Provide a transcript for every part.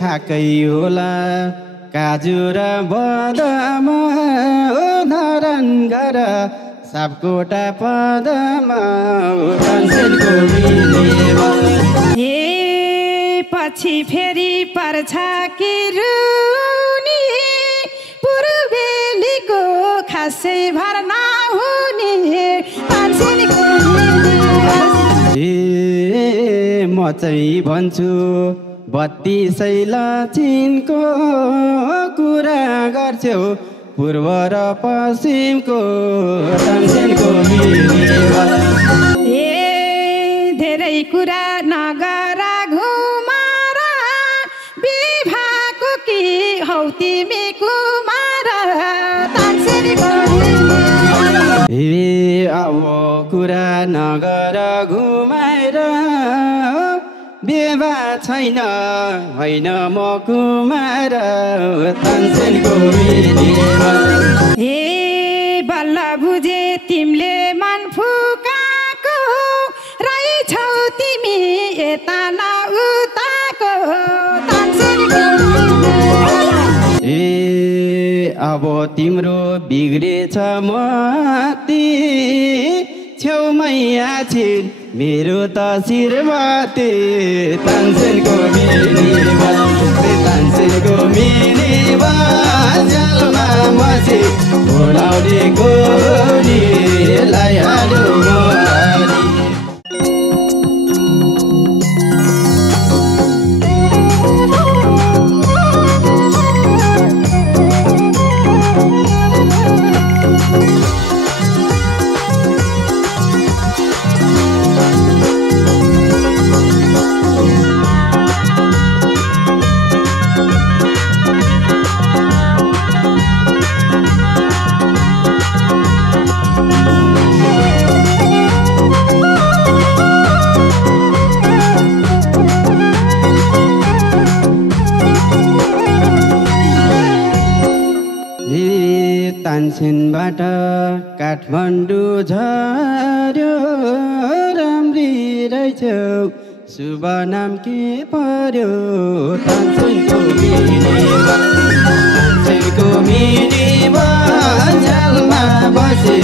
खाकै होला काजु र बदाम धरन गर सापकोटा पदमा तानसेनको मिलेमा हे पछि फेरि पर्छ कि रुनी पूर्वेलीको खासै भर नहुने तानसेनको मिलेमा ए म चाहिँ भन्छु 32 लक्षिनको कुरा गर्छौ पूर्व र पश्चिमको तानसेनको मिलेमा ए धेरै कुरा नगर घुमार विवाहको कि हौ तिमी कुमार तानसेनको मिलेमा ए अब कुरा नगर घुमाएर विवाह छैन होइन म कुमार तानसेनको मिलेमा हे बल्ल बुझे तिमीले मन फुकाको रहेछौ तिमी यता न उताको तानसेनको मिलेमा ए अब तिम्रो बिग्रेछ मती छेउमै आछिन् मेरो तस्बिरमाथि तानसेनको मिलेमा तानसेनको मिलेमा जालमा मसी बोलाउने गोरीलाई हाल्यो मोरी तानसेनबाट काठमाडौँ झर्यो राम्री रहेछौ शुभ नाम के पर्यो तानसेनको मिलेमा तानसेनको मिलेमा जालमा बसे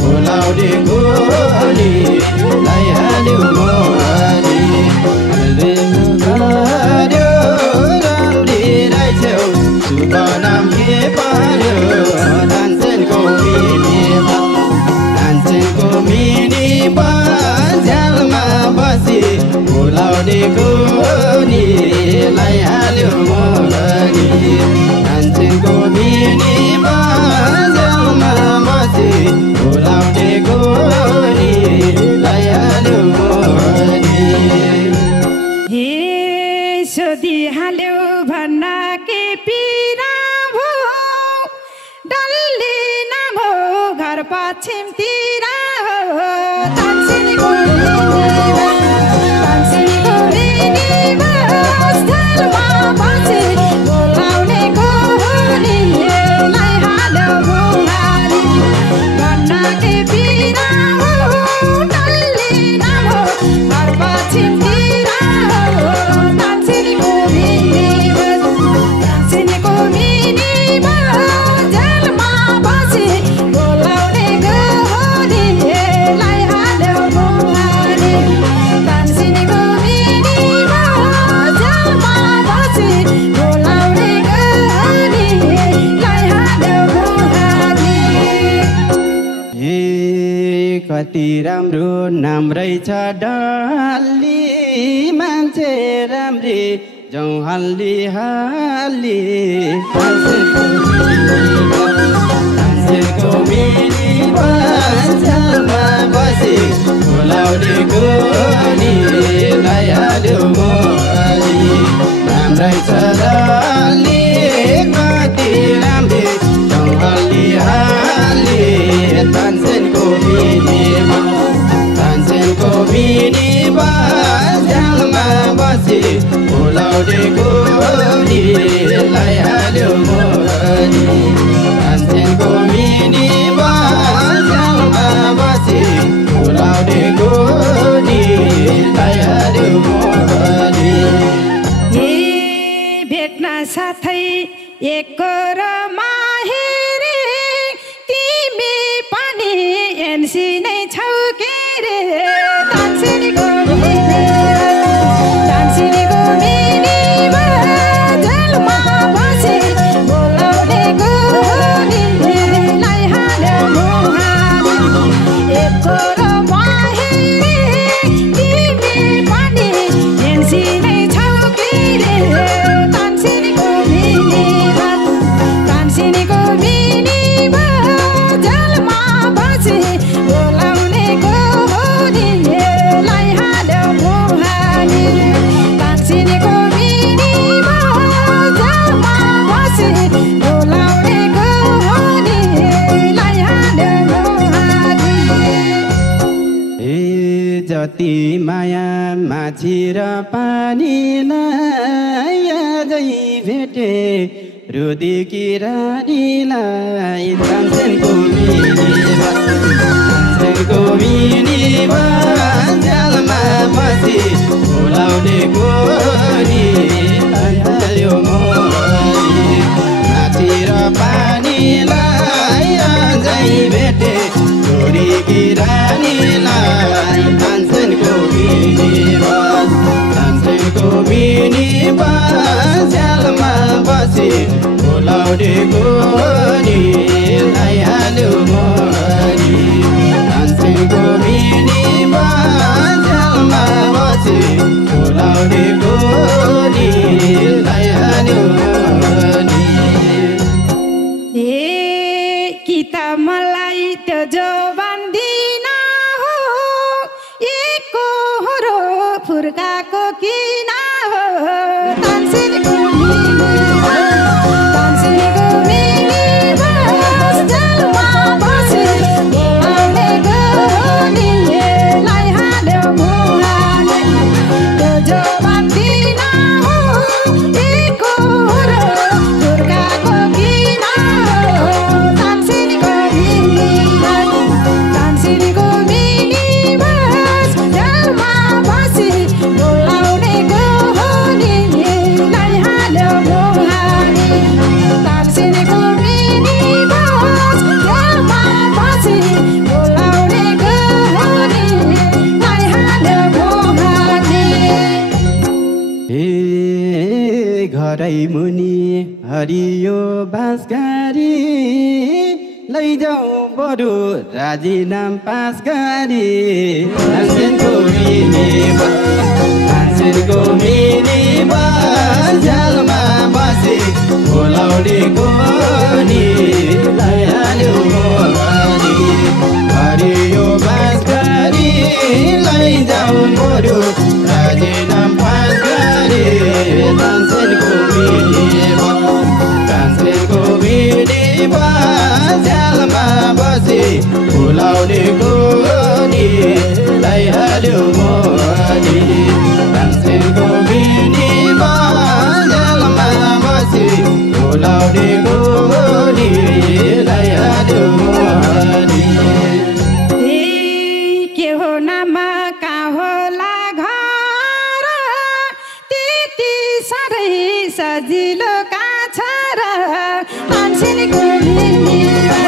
बोलाउने गोरीलाई हाल्यो मोरी झर्यो राम्री रहेछौ शुभ नाम के पर्यो तानसेनको मिलेमा झ्यालमा बसी बोलाउने गोरीलाई हाल्यो मोरी तानसेनको मिलेमा झ्यालमा बसी बोलाउने गोरीलाई हाल्यो मोरी हे सोधिहाल्यो भन्न के पिरा भो डल्ली नभो घर पश्चिमतिर तानसेनको मिलेमा तानसेनको मिलेमा स्थलमा बसे बोलाउने गोरीलाई हाल्यो मोरी भन्न के पिरा भो डल्ली नभो घर पश्चिमतिर तानसेनको मिलेमा तानसेनको मिलेमा जालमा बसे बोलाउने गोरीलाई हाल्यो मोरी तानसेनको मिलेमा जालमा बसे बोलाउने गोरीलाई हाल्यो मोरी हे कति राम्रो नाम रहेछ डल्ली मान्छे राम्री जाउँ हल्ली हल्ली तानसेनको मिलेमा झ्यालमा बसी बोलाउने गोरीलाई हाल्यो मोरी नाम रहेछ डल्ली कति राम्री जाउँ हल्ली हल्ली तानसेनको मिलेमा झ्यालमा बसी बोलाउने गोरीलाई हाल्यो मोरी तानसेनको मिलेमा झ्यालमा बसी बोलाउने गोरीलाई हाल्यो मोरी हे साथै एक र माहेरी तिमी पनि एनसी नै छौ के रे तानसिनीको मिनीमा जेलमा बसी बोलाउनेको निलाई हाल्यो मुहानी एक र माहेरी तिमी पनि एनसी नै छौ के रे तानसिनीको मिनीमा जेलमा बसी बोलाउनेको निलाई हाल्यो मुहानी तानसिनीको मिनीमा जेलमा बसी बोलाउनेको निलाई हाल्यो मुहानी जति माया माछी र पानीलाई आजै भेटे रुदीकी रानीलाई तानसेनको मिनीमा जालमा बसी बोलाउनेको निहाल्यो मोहनी माछी र पानीलाई आजै भेटे रुदीकी रानीलाई तानसेनको मिनीमा जालमा बसी बोलाउनेको निलाई हाल्यो मोहनी तानसेनको मिनीमा जालमा बसी बोलाउनेको निलाई हाल्यो मोहनी कि त मलाई त्यो जवान दिन हो एको हो फुर्काको किन हो तानसिनीको मिनीमा जेलमा बसी बोलाउनेको निलाई हाल्यो मुहानी त्यो जवान दिन हो एको हो फुर्काको किन हो तानसिनीको मिनीमा जेलमा बसी बोलाउनेको निलाई हाल्यो मुहानी तानसिनीको मिनीमा जेलमा बसी बोलाउनेको निलाई हाल्यो मुहानी घरै मुनि हरियो बाँसगारी लैजाऊ बरु राजीनाम पास गरी तानसेनको मिनीमा जालमा बसी बोलाउनेको निलाई हाल्यो मोहनी हरियो बाँसगारी लैजाऊ बरु राजीनाम पास गरी तानसेनको मिनीमा जालमा बसी बोलाउनेको निलाई हाल्यो मोहनी तानसेनको मिनीमा जालमा बसी बोलाउनेको निलाई हाल्यो मोहनी के हो नाम कहाँ होला घर त्यति साह्रै सजिलो कहाँ छ र तानसिनीको मिनीमा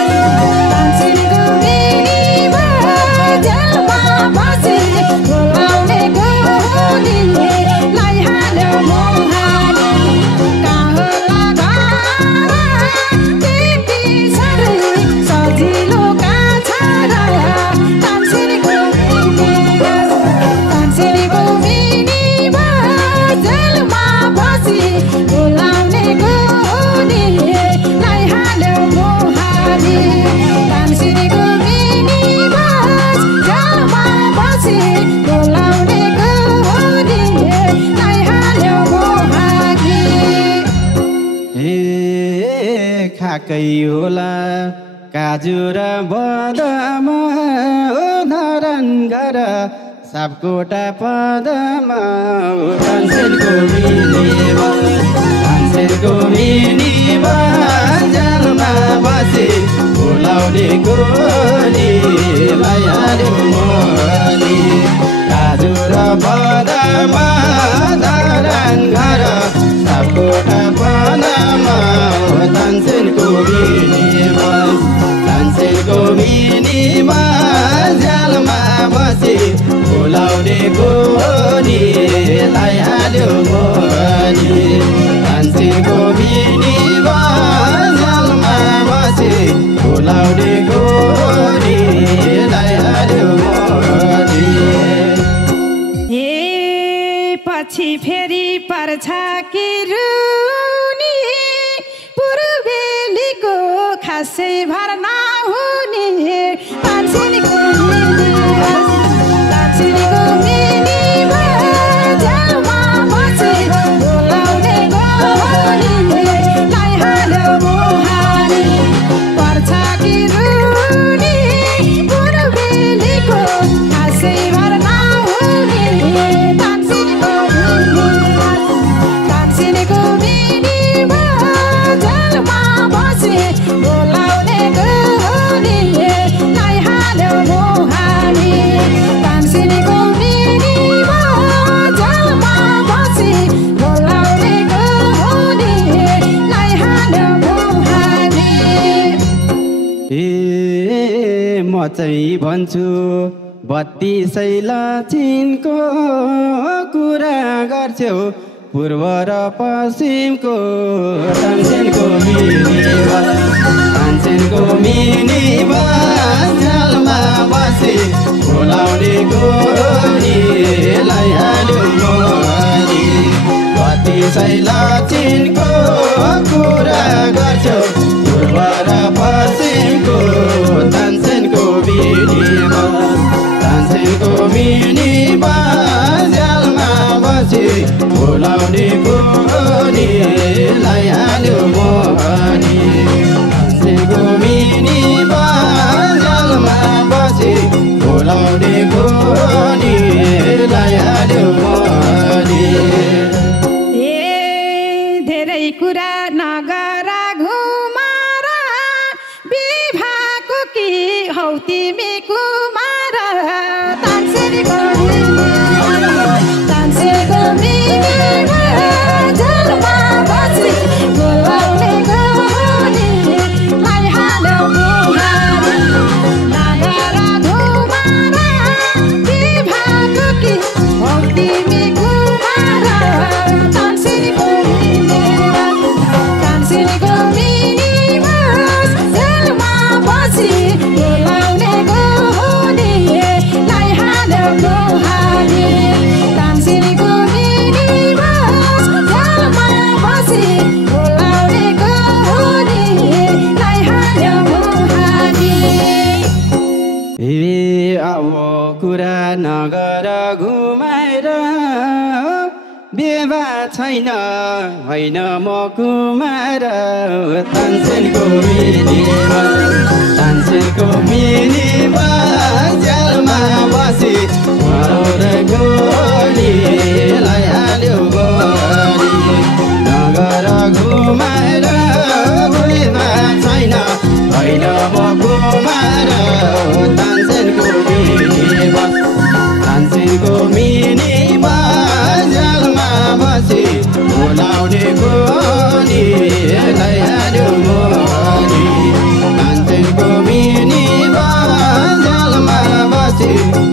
जेलमा बसी बोलाउनेको निलाई हाल्यो मुहानी कहाँ होला घर त्यति साह्रै सजिलो कहाँ छ र तानसिनीको मिनीमा जेलमा बसी बोलाउनेको निलाई हाल्यो मुहानी तानसिनीको मिनीमा जेलमा बसी बोलाउनेको निलाई हाल्यो मुहानी खाकै होला काजु र बदाम धरन गर सापकोटा पदमा तानसेनको मिनीमा जालमा बसी बोलाउनेको निलाई हाल्यो मोहनी काजु र बदाम धरन गर सापकोटा पर्छ कि रुनी पूर्वेलीको खासै भर नहुने तानसेनको मिनीमा झ्यालमा बसे बोलाउने गोरीले लैहाल्यो मुहानी पर्छ कि रुनी पूर्वेलीको खासै भर नहुने तानसेनको मिनीमा झ्यालमा बसे बोलाउने गोरीले लैहाल्यो मुहानी तानसेनको मिनीमा झ्यालमा बसे बोलाउने गोरीले लैहाल्यो मुहानी। म चाहिँ भन्छु बत्तीसै लक्षिणको कुरा गर्छौ पूर्व र पश्चिमको तानसेनको मिनीमा झ्यालमा बसे बोलाउने गोरी लैहाल्यो मुहानी बत्तीसै लक्षिणको कुरा गर्छौ पूर्व र पश्चिमको तानसेनको मिनीमा झ्यालमा बसे बोलाउने गोरी लैहाल्यो मुहानी तानसेनको मिनीमा झ्यालमा बसे बोलाउने गोरी लैहाल्यो मुहानी। धेरै कुरा नगर घुमार विवाहको कि हौ तिमी कुमार तानसेनको मिनीमा झ्यालमा बसे बोलाउने गोरी लैहाल्यो मुहानी नगर घुमार विवाहको कि हौ तिमी कुमार तानसेनको मिनीमा झ्यालमा बसे बोलाउने गोरी लैहाल्यो मुहानी तानसेनको मिनीमा झ्यालमा बसे बोलाउने गोरी लैहाल्यो मुहानी। अब कुरा नगर घुमाएर विवाह छैन होइन म कुमार तानसेनको मिनीमा झ्यालमा बसे बोलाउने गोरी लैहाल्यो मुहानी नगर घुमाएर विवाह छैन होइन म कुमार तानसेनको मिनीमा झ्यालमा बसे बोलाउने गोरी लैहाल्यो मुहानी तानसेनको मिनीमा झ्यालमा बसे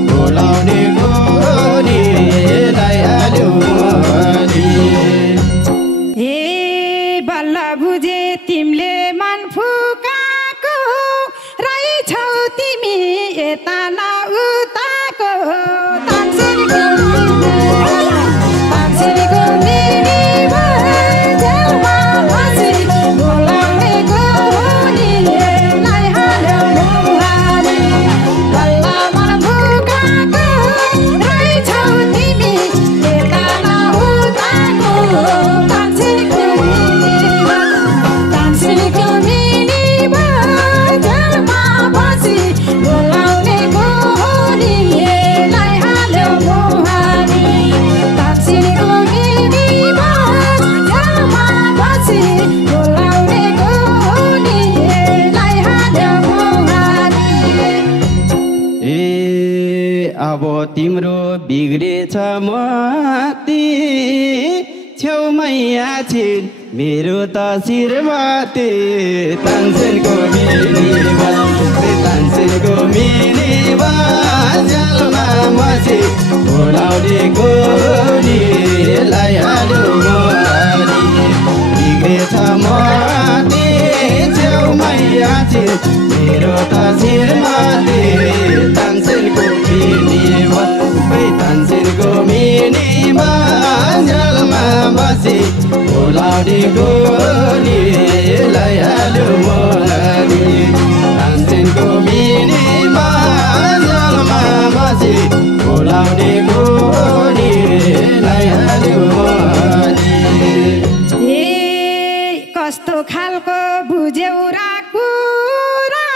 बोलाउने गोरी लैहाल्यो मुहानी। बल्ल बुझे तिमीले मन फुकाको रहेछौ तिमी यता न उताको तानसेनको मिनीमा झ्यालमा बसे बोलाउने गोरी लैहाल्यो मुहानी बल्ल मन फुकाको रहेछौ तिमी यता न उताको तानसेनको मिनीमा झ्यालमा बसे बोलाउने गोरी लैहाल्यो मुहानी तानसेनको मिनीमा झ्यालमा बसे बोलाउने गोरी लैहाल्यो मुहानी। अब तिम्रो बिग्रेछ मती छेउमै आछिन् मेरो तस्बिरमाथि तानसेनको मिनीमा झ्यालमा बसे बोलाउने गोरी लैहाल्यो मुहानी बिग्रेछ मती छेउमै आछिन् मेरो तस्बिरमाथि तानसेनको मिनीमा झ्यालमा बोलाउनेको नि लैहाल्यो मोहनी तानसेनको मिनीमा जलमा बसी बोलाउनेको नि लैहाल्यो मोहनी कस्तो खालको बुझ्यौ र कुरा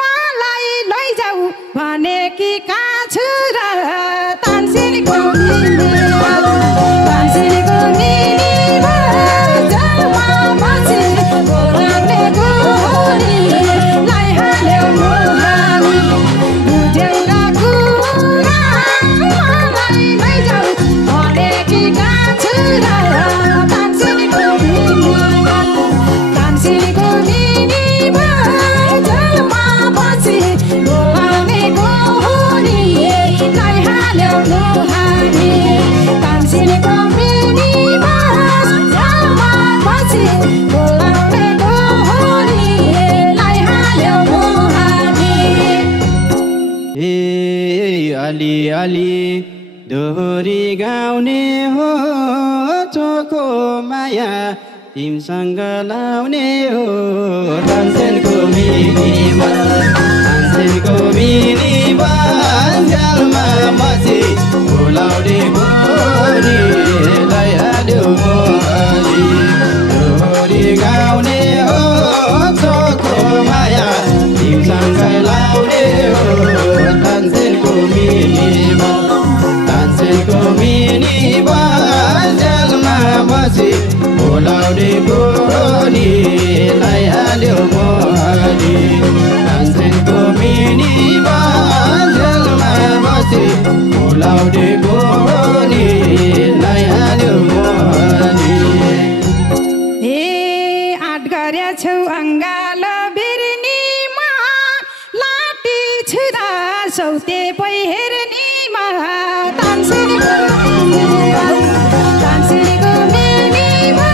मलाई लैजाऊ भने कि कहाँ छु र तानसेनको मिनीमा जलमा बसी बोलाउनेको नि लैहाल्यो मोहनी बुझ्यौ र कुरा मलाई लैजाऊ भने कि कहाँ छु र तानसेनको मिनीमा जलमा बसी बोलाउनेको नि लैहाल्यो मोहनी तानसेनको मिनीमा जलमा बसी बोलाउनेको नि लैहाल्यो मोहनी अलि अलि दोहोरी गाउने हो चोखो माया तिमसँग लाउने हो तानसेनको मिनीमा जलमा बसी बोलाउनेको नि लैहाल्यो मोहनी दोहोरी गाउने हो चोखो माया तिमसँग लाउने हो तानसेनको मिनीमा जलमा बसी बोलाउनेको नि लैहाल्यो मोहनी तानसेनको मिनीमा जलमा बसी बोलाउनेको नि लैहाल्यो मोहनी आँट गरेछौ अङ्गालो बिर्नीमा लाटी छुँदा सौते पहिरनीमा तानसेनको मिनीमा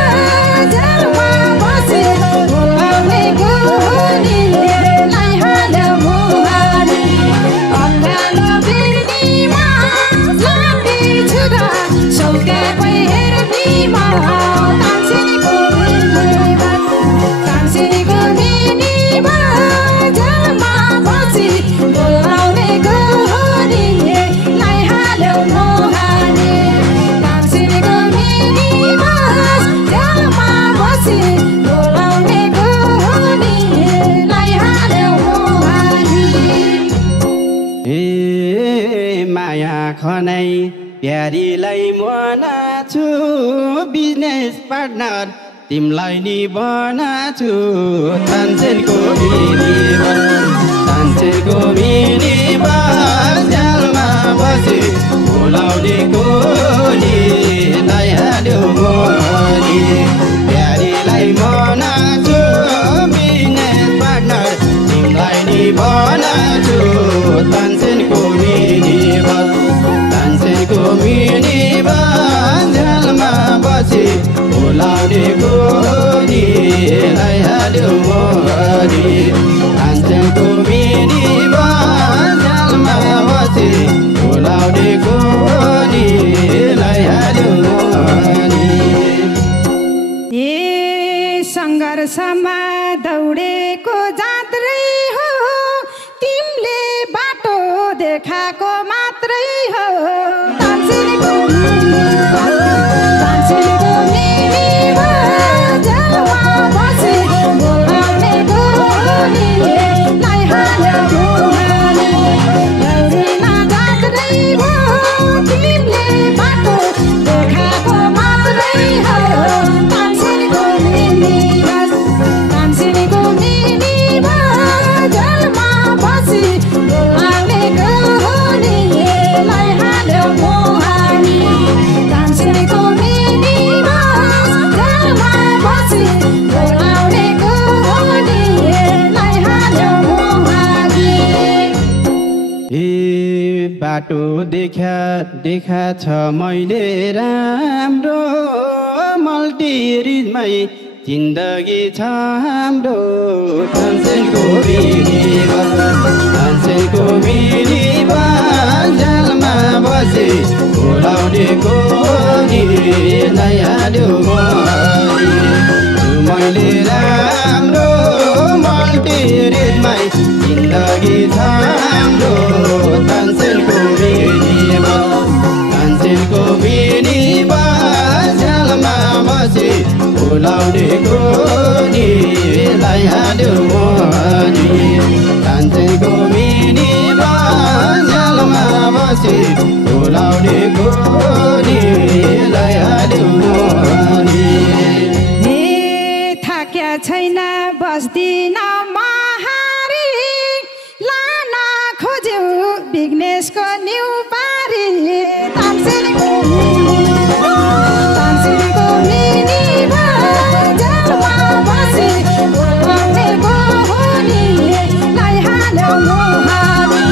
जलमा बसी बोलाउनेको नि लैहाल्यो मोहनी अङ्गालो बिर्नीमा लाटी छुँदा सौते पहिरनीमा तानसेनको मिनीमा जलमा बसी बोलाउनेको नि लैहाल्यो मोहनी तानसेनको मिनीमा जलमा बसी बोलाउनेको नि लैहाल्यो मोहनी माया खनै प्यारीलाई मनाछु बिजनेस पार्टनर तिमलाई नि बनाछु तानसेनको मिनीमा जलमा बसी बोलाउनेको नि लैहाल्यो मोहनी प्यारीलाई मनाछु बिजनेस पार्टनर तिमलाई नि बनाछु तानसेनको मिनीमा जलमा बसी बोलाउनेको नि लैहाल्यो मोहनी तानसेनको मिनीमा जलमा बसी बोलाउनेको नि लैहाल्यो मोहनी सङ्घर्षमा दौडेको जात्रै हो तिमीले बाटो देखाएको मात्रै हो तानसेनको मिनीमा जलमा बसी बोलाउनेको नि लैहाल्यो मोहनी दौडिमा जात्रै हो तिमीले बाटो देखाएको मात्रै हो तानसेनको मिनीमा जलमा बसी बोलाउनेको नि लैहाल्यो मोहनी तानसेनको मिनीमा जलमा बसी बोलाउनेको नि लैहाल्यो मोहनी बाटो देखा छ मैले राम्रो मल्टिरिजमै जिन्दगी छ हाम्रो तानसेनको मिनीमा जलमा बसी बोलाउनेको नि लैहाल्यो मोहनी मैले राम्रो मल्टिरिजमै जिन्दगी छ हाम्रो तानसेनको बिनीमा तानसेनको बिनीमा झ्यालमा बसी बोलाउनेको निलाई हाल्यो मनी तानसेनको बिनीमा झ्यालमा बसी बोलाउनेको निलाई हाल्यो मनी छैन बस्दिन महारी लान खोज्यौ विघ्नेशको न्यु पारी तानसेनको मिनीमा झ्यालमा बसी बोलाउनेको निलाई हाल्यो मोहारी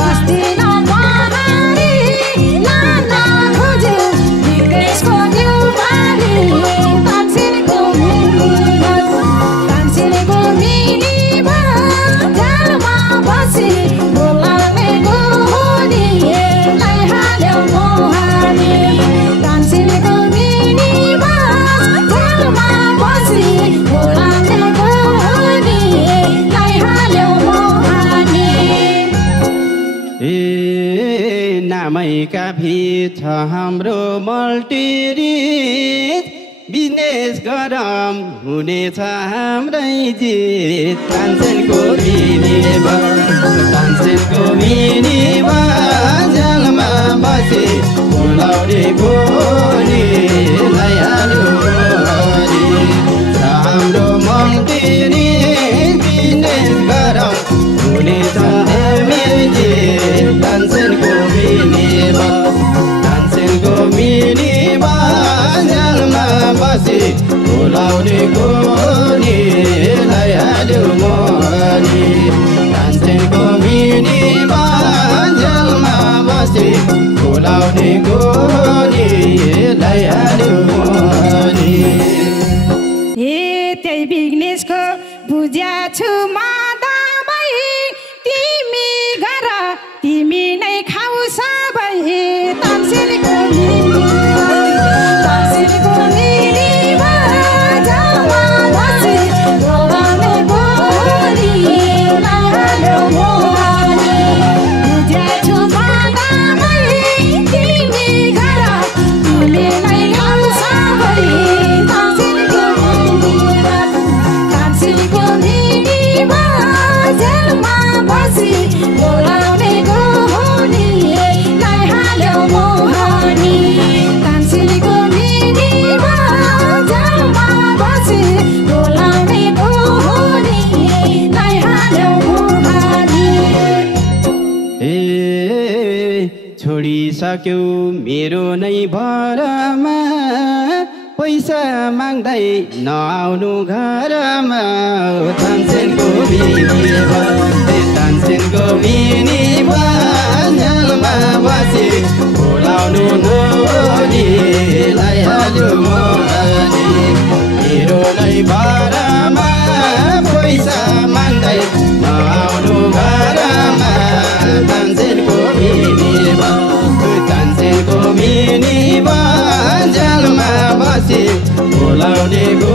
बस्दिन महारी लान खोज्यौ विघ्नेशको न्यु पारी तानसेनको काफी छ हाम्रो मल्टिरिज बिजनेस गरम हुनेछ हाम्रै जित तानसेनको मिनीमा झ्यालमा बसी बोलाउनेको निलाई हाल्यो मनी हाम्रो मल्टिरिज बिजनेस गरम हुनेछ हामी जित तानसेनको मिनीमा झ्यालमा बसी बोलाउनेको निलाई हाल्यो मनी तानसेनको मिनीमा झ्यालमा बसी बोलाउनेको निलाई हाल्यो मनी त्यही विघ्नेशको बुझ्या छु मादाबाई तिमी गर तिमी नै खाऊ सबै तानसेनको मिनीमा झ्यालमा बसी बोलाउनेको निलाई हाल्यो मोहारी बुझ्या छु मादाबाई तिमी गर तिमी नै खाऊ सबै तानसेनको मिनीमा झ्यालमा बसी बोलाउनेको निलाई हाल्यो मोहारी तानसेनको मिनीमा झ्यालमा बसी बोलाउनेको निलाई हाल्यो मोहारी छोडिसक्यौ मेरो नै भरमा पैसा माग्दै नआउनु घरमा तानसेनको मिनीमा झ्यालमा बसी बोलाउनु निलाई हाल्यो मनी मेरो नै भरमा पैसा माग्दै नआउनु घरमा तानसेनको मिनीमा झ्यालमा बसी बोलाउनेको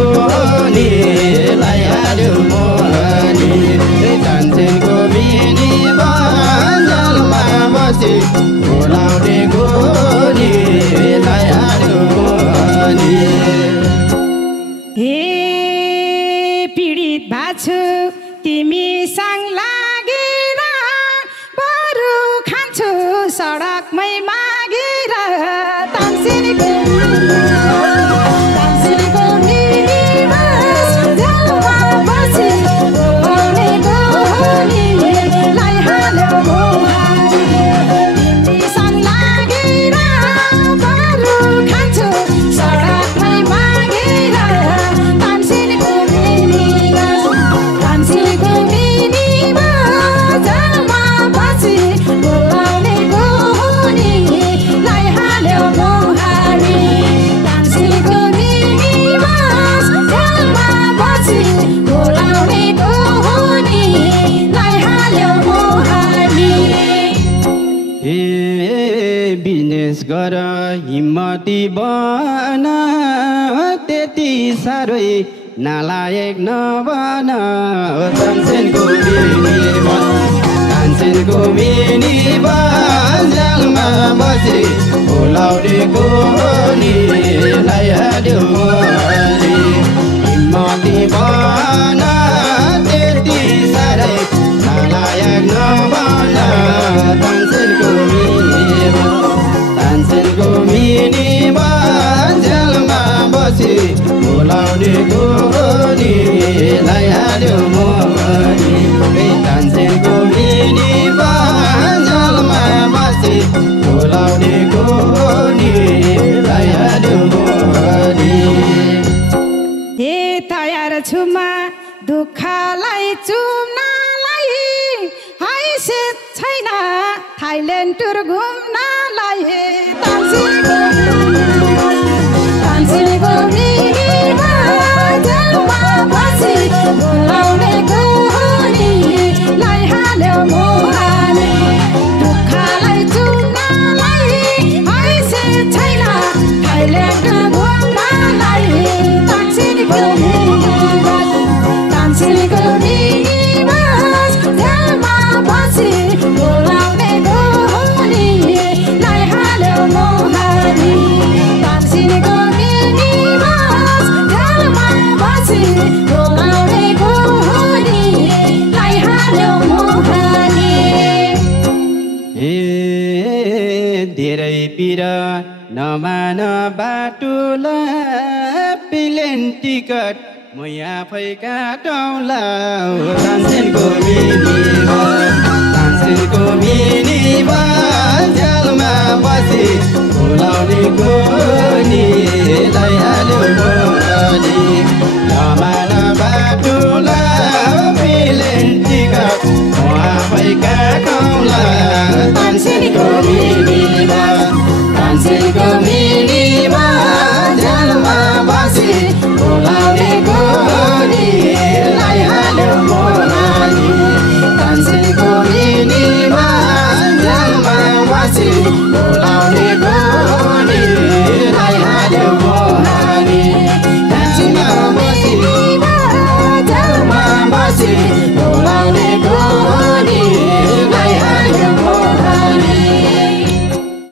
निलाई हाल्यो मनी तानसेनको मिनीमा झ्यालमा बसी बोलाउनेको निलाई हाल्यो मनी पीडित भाछु तिमी सँग लागेर बरु खान्छु सडकमै मागेर तानसेनको मिनीमा झ्यालमा बसी बोलाउनेको निलाई हाल्यो मोहारी तिमी सँग लागेर बरु खान्छु सडकमै मागेर तानसेनको मिनीमा झ्यालमा बसी बोलाउनेको निलाई हाल्यो मोहारी तानसेनको मिनीमा झ्यालमा बसी बोलाउनेको निलाई हाल्यो मोहारी बिजनेस गर हिम्मती बना त्यति साह्रै नालायक नबन तानसेनको मिनीमा तानसेनको मिनीमा जालमा बसी बोलाउनेको नि लाइहाल्यो मरी हिम्मती बन त्यति साह्रै नालायक नबन तानसेनको मिनीमा तानसेनको मिनीमा जालमा बसी बोलाउनेको नि लाइहाल्यो मरी तानसेनको मिनीमा जालमा बसी बोलाउनेको नि लाइहाल्यो मरी हे तयार छुमा दुःखलाई चुम्नलाई हैसियत छैन थाइल्यान्ड टुर घुम्नलाई हे तानसेनको मिनीमा जालमा बसी बोलाउनेको नि लाइहाल्यो मोहनी दुःखलाई चुम्नलाई हैसियत छैन थाइल्यान्ड घुम्नलाई तानसेनको मिनीमा जालमा बसी बोलाउनेको नि लाइहाल्यो मोहनी तानसेनको मिनीमा जालमा बसी बोलाउनेको नि लाइहाल्यो मोहनी ए धेरै पिर नमान बाटोला प्लेन टिकट म आफै काटौँला तानसेनको मिनीमा तानसेनको मिनीमा जालमा बसी बोलाउनेको नि लाइहाल्यो मरी नमान बाटोला प्लेन टिकट म आफै काटौँला तानसेनको मिनीमा तानसेनको मिनीमा